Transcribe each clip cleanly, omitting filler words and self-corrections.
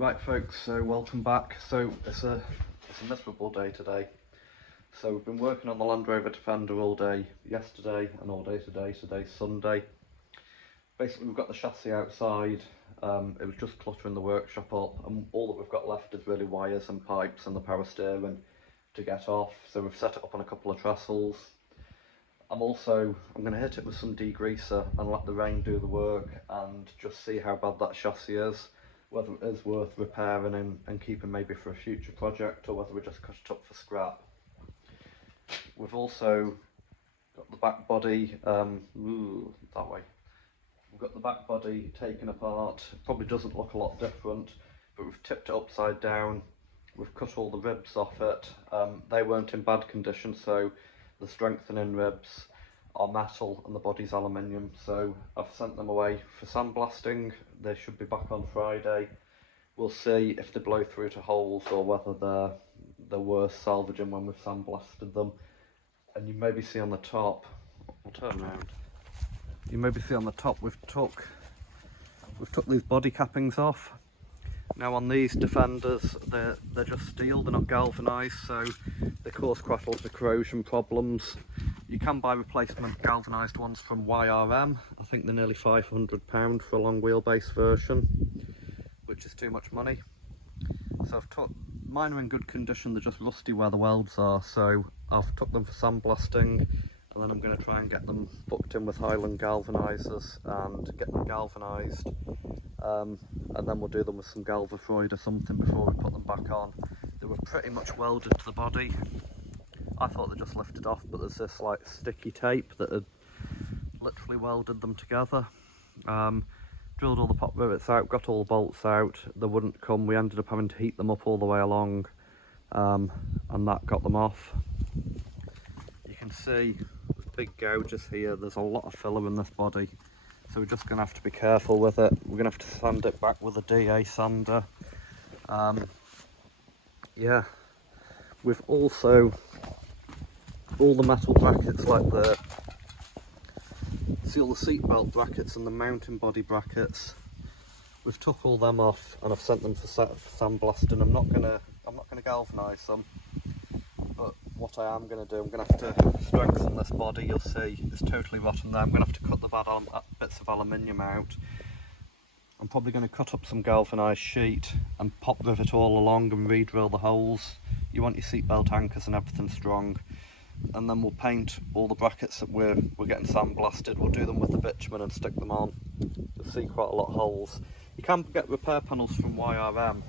Right folks, so welcome back. So it's a miserable day today. So we've been working on the Landrover Defender all day yesterday and all day today. Today's Sunday. Basically we've got the chassis outside. It was just cluttering the workshop up, and all that we've got left is really wires and pipes and the power steering to get off. So we've set it up on a couple of trestles. I'm going to hit it with some degreaser and let the rain do the work and just see how bad that chassis is, whether it is worth repairing and keeping maybe for a future project, or whether we just cut it up for scrap. We've also got the back body, that way. We've got the back body taken apart. It probably doesn't look a lot different, but we've tipped it upside down. We've cut all the ribs off it. They weren't in bad condition, so the strengthening ribs are metal and the body's aluminium, so I've sent them away for sandblasting. They should be back on Friday. We'll see if they blow through to holes or whether they're worth salvaging when we've sandblasted them. And you maybe see on the top, I'll turn around. You maybe see on the top we've took these body cappings off. Now on these Defenders, they're just steel, they're not galvanised, so they cause quite a lot of corrosion problems. You can buy replacement galvanised ones from YRM. I think they're nearly £500 for a long wheelbase version, which is too much money. So I've took, mine are in good condition, they're just rusty where the welds are, so I've took them for sandblasting, and then I'm going to try and get them booked in with Highland galvanisers and get them galvanised. And then we'll do them with some Galvafroid or something before we put them back on. They were pretty much welded to the body. I thought they just lifted off, but there's this like sticky tape that had literally welded them together. Drilled all the pop rivets out, got all the bolts out. They wouldn't come. We ended up having to heat them up all the way along, and that got them off. You can see there's big gouges here. There's a lot of filler in this body, so we're just going to have to be careful with it. We're going to have to sand it back with a DA sander. Yeah, we've also, all the metal brackets, like the, see all the seat belt brackets and the mounting body brackets, we've took all them off and I've sent them for sandblasting. I'm not gonna galvanise them, but what I am going to do, I'm going to have to strengthen this body. You'll see it's totally rotten there. I'm going to have to cut the bad bits of aluminium out. I'm probably going to cut up some galvanised sheet and pop rivet all along and re-drill the holes. You want your seatbelt anchors and everything strong. And then we'll paint all the brackets that we're getting sandblasted. We'll do them with the bitumen and stick them on. You'll see quite a lot of holes. You can get repair panels from YRM,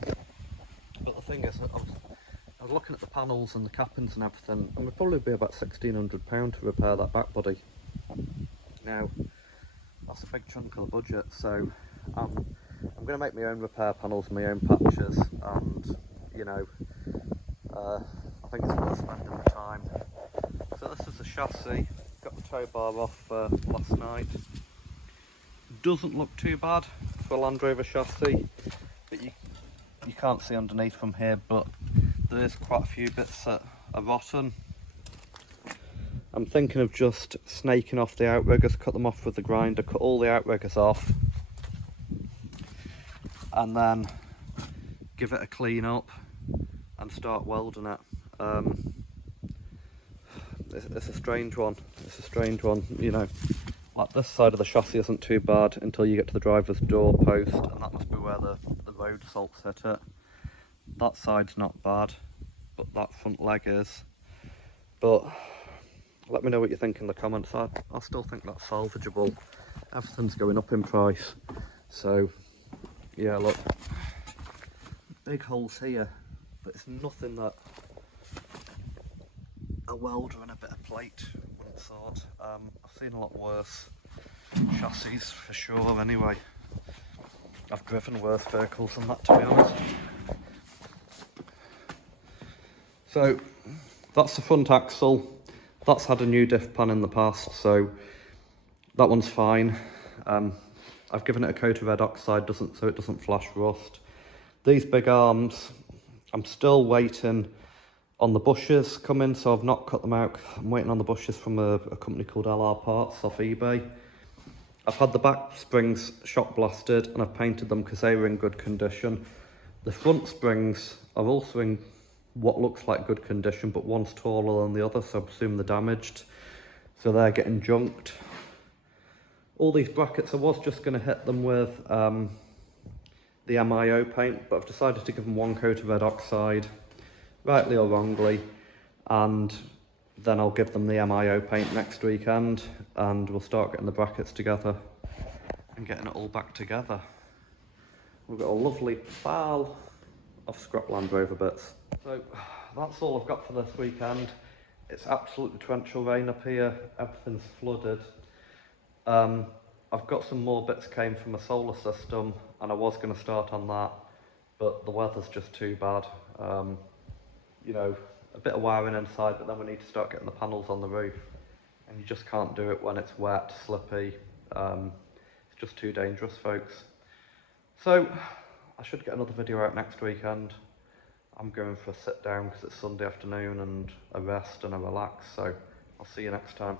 but the thing is, I was looking at the panels and the cappings and everything, and it would probably be about £1,600 to repair that back body. Now, that's a big chunk of the budget, so I'm going to make my own repair panels, my own patches, and you know, I think it's worth spending the time. So this is the chassis. Got the tow bar off last night. Doesn't look too bad for a Land Rover chassis, but you can't see underneath from here, but there is quite a few bits that are rotten. I'm thinking of just snaking off the outriggers, cut them off with the grinder, cut all the outriggers off, and then give it a clean up and start welding it. It's a strange one. It's a strange one, you know. Like this side of the chassis isn't too bad until you get to the driver's door post, and that must be where the road salts hit it. That side's not bad, but that front leg is. But let me know what you think in the comments. I still think that's salvageable. Everything's going up in price, so yeah, look, big holes here, but it's nothing that a welder and a bit of plate wouldn't sort. I've seen a lot worse chassis for sure anyway. I've driven worse vehicles than that, to be honest. So that's the front axle. That's had a new diff pan in the past, so that one's fine. I've given it a coat of red oxide so it doesn't flash rust. These big arms, I'm still waiting on the bushes coming, so I've not cut them out. I'm waiting on the bushes from a company called LR Parts off eBay. I've had the back springs shot blasted and I've painted them because they were in good condition. The front springs are also in what looks like good condition, but one's taller than the other, so I presume they're damaged. So they're getting junked. All these brackets, I was just going to hit them with the MIO paint, but I've decided to give them one coat of red oxide, rightly or wrongly, and then I'll give them the MIO paint next weekend, and we'll start getting the brackets together and getting it all back together. We've got a lovely pile of scrap Land Rover bits. So that's all I've got for this weekend. It's absolutely torrential rain up here, everything's flooded. I've got some more bits came from a solar system, and I was going to start on that, but the weather's just too bad. You know, a bit of wiring inside, but then we need to start getting the panels on the roof, and you just can't do it when it's wet, slippy. It's just too dangerous, folks. So I should get another video out next weekend. I'm going for a sit down because it's Sunday afternoon and a rest and a relax, so I'll see you next time.